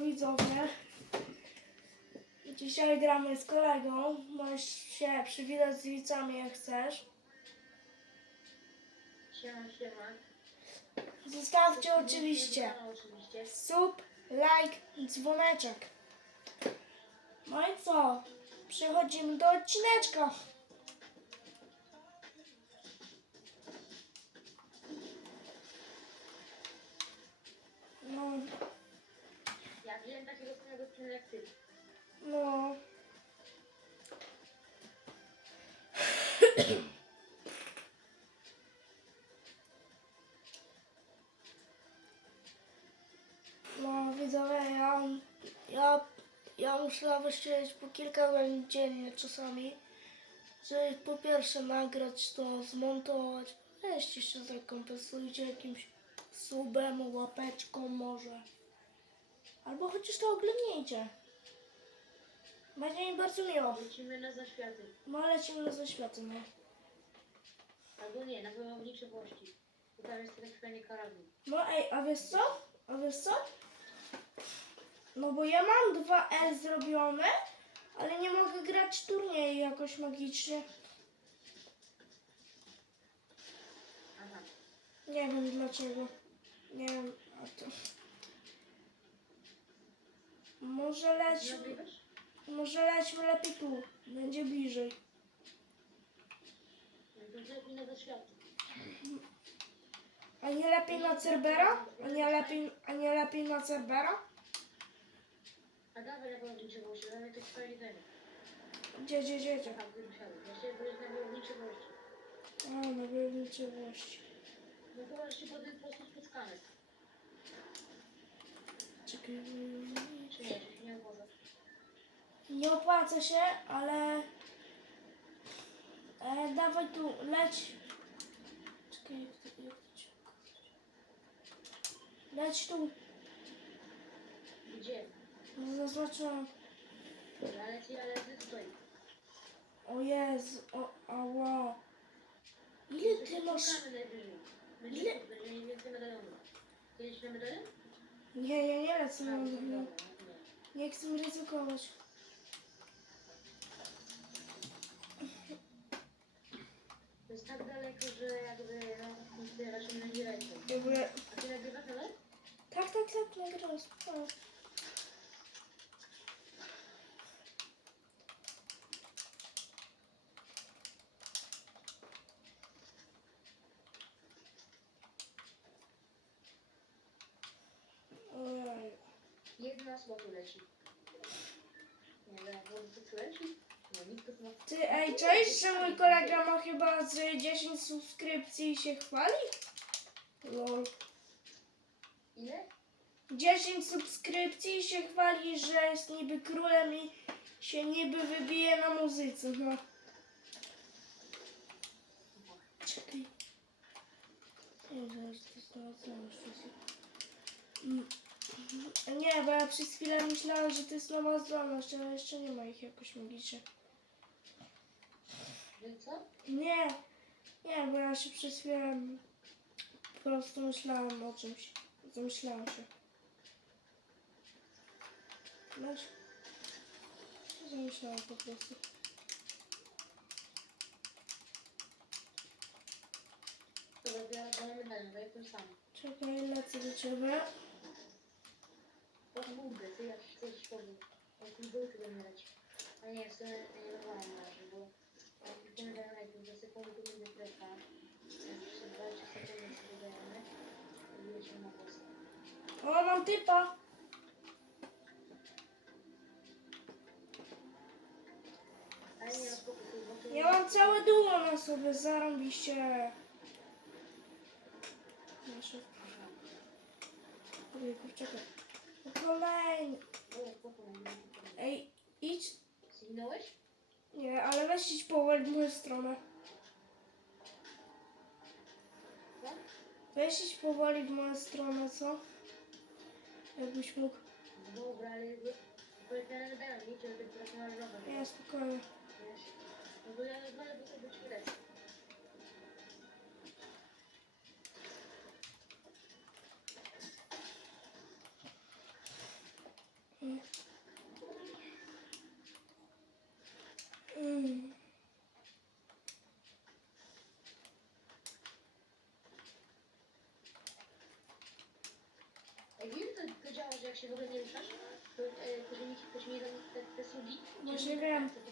widzowie. Dzisiaj gramy z kolegą. Możesz się przywitać z widzami jak chcesz. Siema, siema. Zostawcie oczywiście sub, like i dzwoneczek. No i co? Przechodzimy do odcineczka. No, Ja wiem no. No widzowie, ja, ja, ja muszę właściwie po kilka godzin dziennie czasami, żeby po pierwsze nagrać to, zmontować, weźcie się zakompensujcie jakimś subem, łapeczką może. Albo chociaż to oglądnijcie. Będzie mi bardzo miło. Lecimy na zaświaty. No lecimy na zaświaty, no. Albo nie, na wojowniczywości. Bo tam jest tak fajny karabin. No ej, a wiesz co? A wiesz co? No bo ja mam 2L zrobione, ale nie mogę grać turniej jakoś magicznie. Aha. Nie wiem dlaczego. Nie wiem, a to... Może Nagrywasz? może lećmy lepiej tu. Będzie bliżej. To. A nie lepiej na Cerbera? A nie lepiej, a nie lepiej na Cerbera? A dawaj na wojowniczywości, dawaj tych fajny ten. Gdzie, gdzie, gdzie, gdzie? Jeszcze byłeś na wojowniczywości. A, na wojowniczywości. No to się potem po prostu spotkamy. Czekaj. Nie, opłaca? Się, ale... E, dawaj tu, leć. Czekaj, jak to, jak to. Leć tu. Gdzie? No, Zaznaczyłam. Ale ci, ale tutaj. O Jezu, o, ała. Ile ty masz... Będzie, Ile- będzie mniej więcej medalionów. Jedziesz na medalion? Nie, ja nie lecę na no, nie. Chcę ryzykować. To jest tak daleko, że jakby no, raczej nie nagierajcie. W ogóle... A ty nagrywasz nawet? Tak, tak, tak, nagrałem spokojnie. Ojej. Jedna słowo leci. Nie wiem, bo to leci? No nikt to ma. Ty, ej, cześć, że mój kolega ma chyba z 10 subskrypcji i się chwali? Lol. Ile? 10 subskrypcji i się chwali, że jest niby królem i się niby wybije na muzyce, no. Czekaj. Nie. Mm. Nie, bo ja przez chwilę myślałam, że to jest nowa zdolność, ale jeszcze nie ma ich jakoś magicznie. Co? Nie, nie, bo ja się chwilę po prostu myślałam o czymś. Zamyślałam się. Wiesz? Zamyślałam po prostu. To dopiero do medalion, to jest ten sam. Czekaj, lecę do ciebie. Kurde, ty jak chcesz. O kurde, ty wymierać. A nie, w sumie nie dawałem na razie, bo jak już nie dałem najpierw, że sekundy to będzie trefa. Więc jeszcze 20 sekund sobie dajemy. I lecimy na. O, mam typa! Ale Ja mam całe duo na sobie, zarąbiście. Nasze. Ojejku, czekaj. No Kolejny. Ej, idź. Zginąłeś? Nie, ale weź idź powoli w moją stronę. Weź idź powoli w moją stronę, co? Jakbyś mógł. Dobra, ale że dałem, nie? Teraz na rower. Nie, spokojnie. Wiesz? No bo ja do tego chwilę. Mm. Ej, wiem, to, to działa, że jak się w ogóle nie ruszasz, to e, te wyniki, to się nie da te, te sługi. Właśnie wiem. To,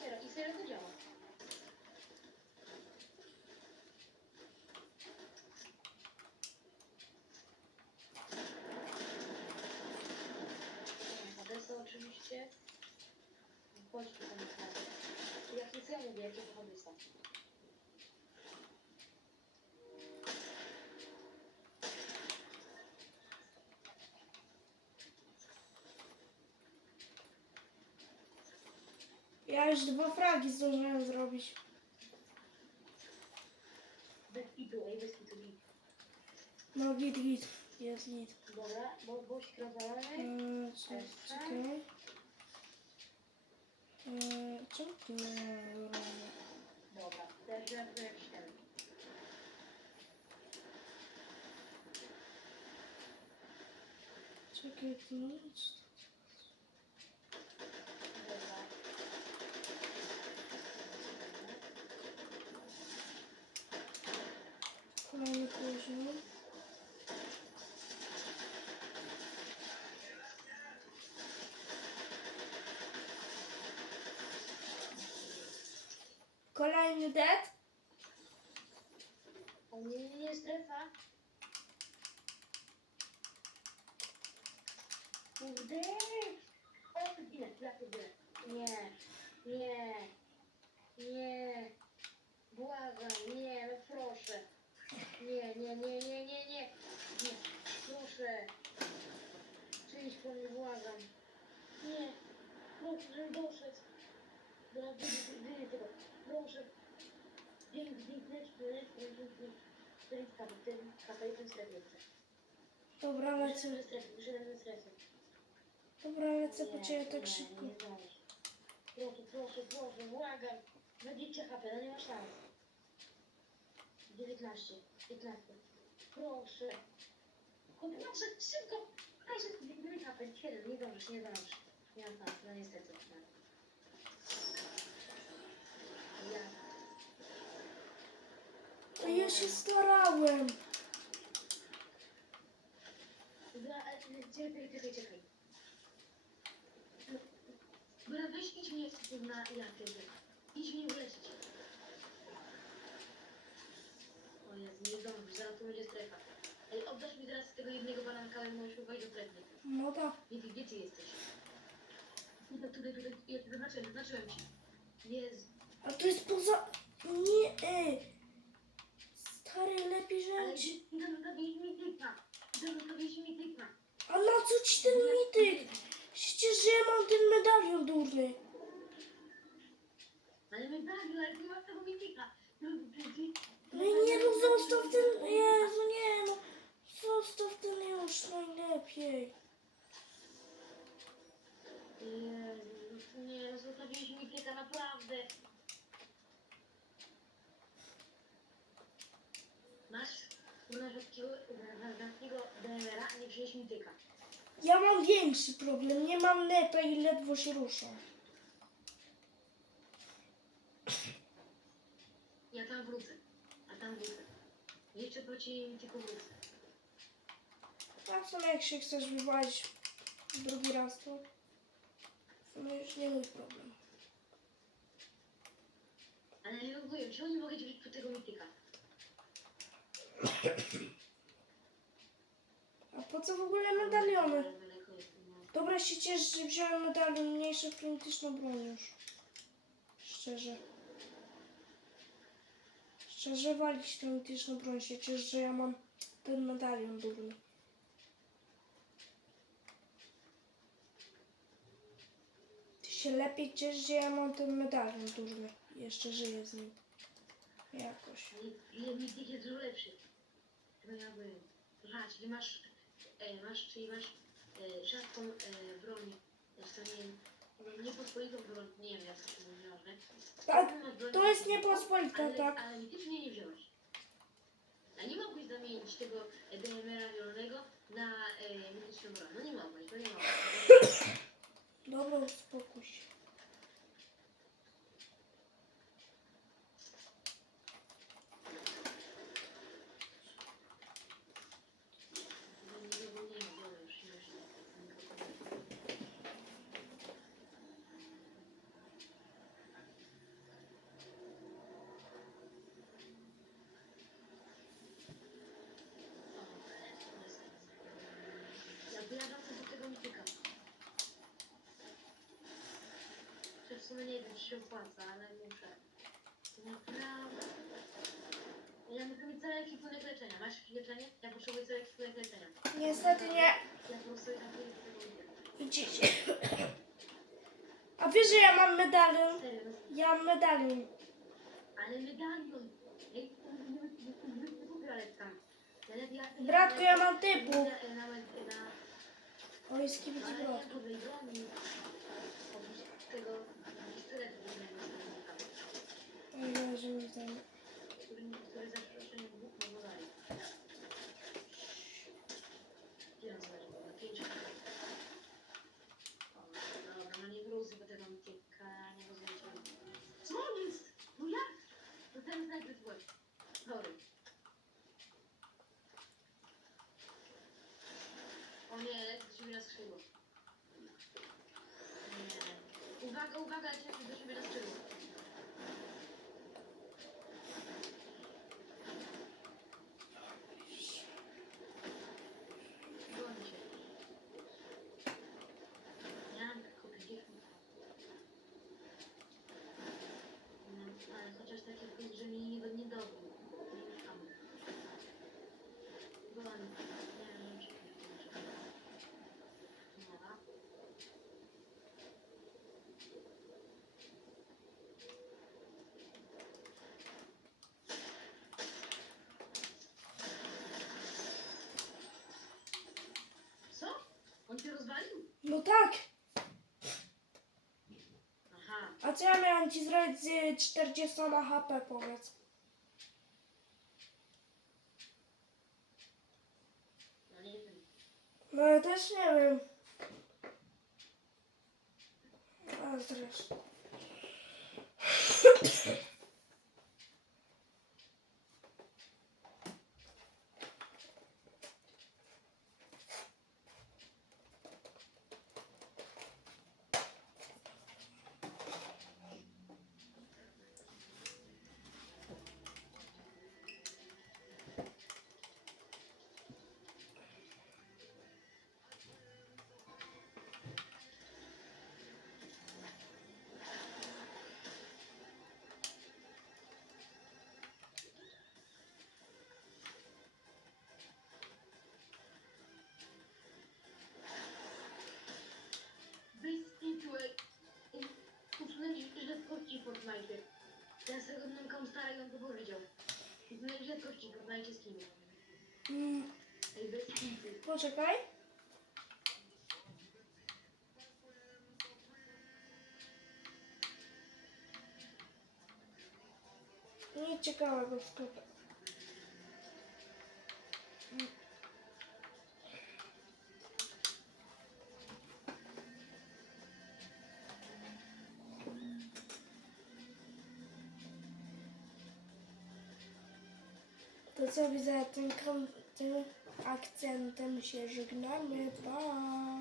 Serio, i serio to działa. Adesa oczywiście. Chodź tu tam na Jak nic ja mówię, jakie to Adesa. Już dwa fragi zdążyłem zrobić. Bez kitu, ej, bez kitu, git. No git, git. Jest git. Dobra, bo boś krozalony. Eee, czekaj, czekaj. Eee, czemu tu nie ma ramy? Dobra, jak ten. Czekaj, tu. Dobra. Kolejny poziom. Kolejny dead. O nie, nie, nie, strefa. Kurde. O, ginę, tu ginę. Nie, nie, nie. Błagam, nie, no proszę. Nie, nie, nie, nie, nie, nie. Nie, proszę. Przyjdź po mnie, błagam. Nie, proszę, żeby doszedł. Dobra, wyjdę tego. Proszę. Dzięki, dzięki, Dobra, lecę. Dobra, lecę po ciebie tak szybko. Proszę, proszę, proszę, błagam. Na 200 HP, no nie ma szans. 19, 15. Proszę. Kurde, Proszę, szybko. Proszę, 2 HP, 7, nie zdążysz, nie zdążysz. Nie mam szans, no niestety. Ja. A ja się starałem. Czekaj, czekaj, czekaj. Dobra, weź idź mnie na jakie Idź mnie uleczyć. O Jezu, nie zdążysz, zaraz tu będzie strefa. Ej, oddasz mi teraz tego jednego bananka, ale możesz wejść do strefy. No tak. Gdzie, gdzie ty jesteś? Tutaj, tutaj, tutaj, ja zaznaczyłem, zaznaczyłem ci. Jezu, A to jest poza... Nie, ej. Stary, lepiej ale rzecz. zostawiłeś mi typa. Zostawiłeś mi typa. A na co ci ten mityk? Przecież że ja mam ten medalion durny. Ale tak, ale nie masz tego mityka. No i nie no, zostaw ten... Jezu, nie no. Zostaw ten już najlepiej. Jezu, nie, zostawiłeś mi tyka, naprawdę. Masz, masz takiego, takiego DMR-a, nie wziąłeś mi tyka. Ja mam większy problem. Nie mam nepa i ledwo się ruszam. Ja tam wrócę, a tam wrócę. Jeszcze po ci tylko wrócę. W sumie jak się chcesz wywalić drugi raz, to sumie już nie mój problem. Ale nie loguję, czemu nie mogę ci tego mityka? A po co w ogóle medaliony? Dobra się cieszę, że wziąłem medalion mniejszy w klimatyczną broń już. Szczerze. Szczerze walić klimatyczną broń się cieszę, że ja mam ten medalion durny. Ty się lepiej ciesz, że ja mam ten medalion durny. Jeszcze żyję z nim. Jakoś. Ile mityk jest dużo lepszy. To ja bym. Aha, czyli masz, e, masz, czyli masz e, rzadką e, broń, zresztą nie, nie pospolitą broń, nie wiem jak to się mówi, że... Tak, to jest niepospolita, ale, tak. Ale mitycznej nie wziąłeś. A nie mogłeś zamienić tego DMR-a zielonego na e, mityczną broń. No nie mogłeś, no nie mogłeś. Dobra, uspokój się. Nie, nie, nie, nie, nie, już, już. Jakby ja wracam do tego mityka. Czy w sumie nie wiem, czy się opłaca, ale muszę. Naprawdę. Ja muszę mieć cały ekwipunek leczenia. Masz leczenie? Ja potrzebuję cały ekwipunek leczenia. Niestety nie. Ja po prostu tak nie. Idziecie. A wiesz, że ja mam medalion? Serio, Ja mam medalion. ale medalion. Ej, to nie nie Bratku, ja mam typu. Oj, kim ci Nie. Uwaga, uwaga, cię do siebie na skrzydło. Goni cię. Ja mam tylko 50. No, ale chociaż takie plus, że mi nie, nie dobił. Nie już tam. Goni. Nie wiem, czy Dobra. Co? On cię rozwalił? No tak. Aha. A co ja miałam ci zrobić z 40 HP, powiedz? No nie wiem. No ja też nie wiem. Ale zresztą. Kitu. poczekaj. Nic ciekawego w sklepie. To co akcentem się żegnamy. Pa!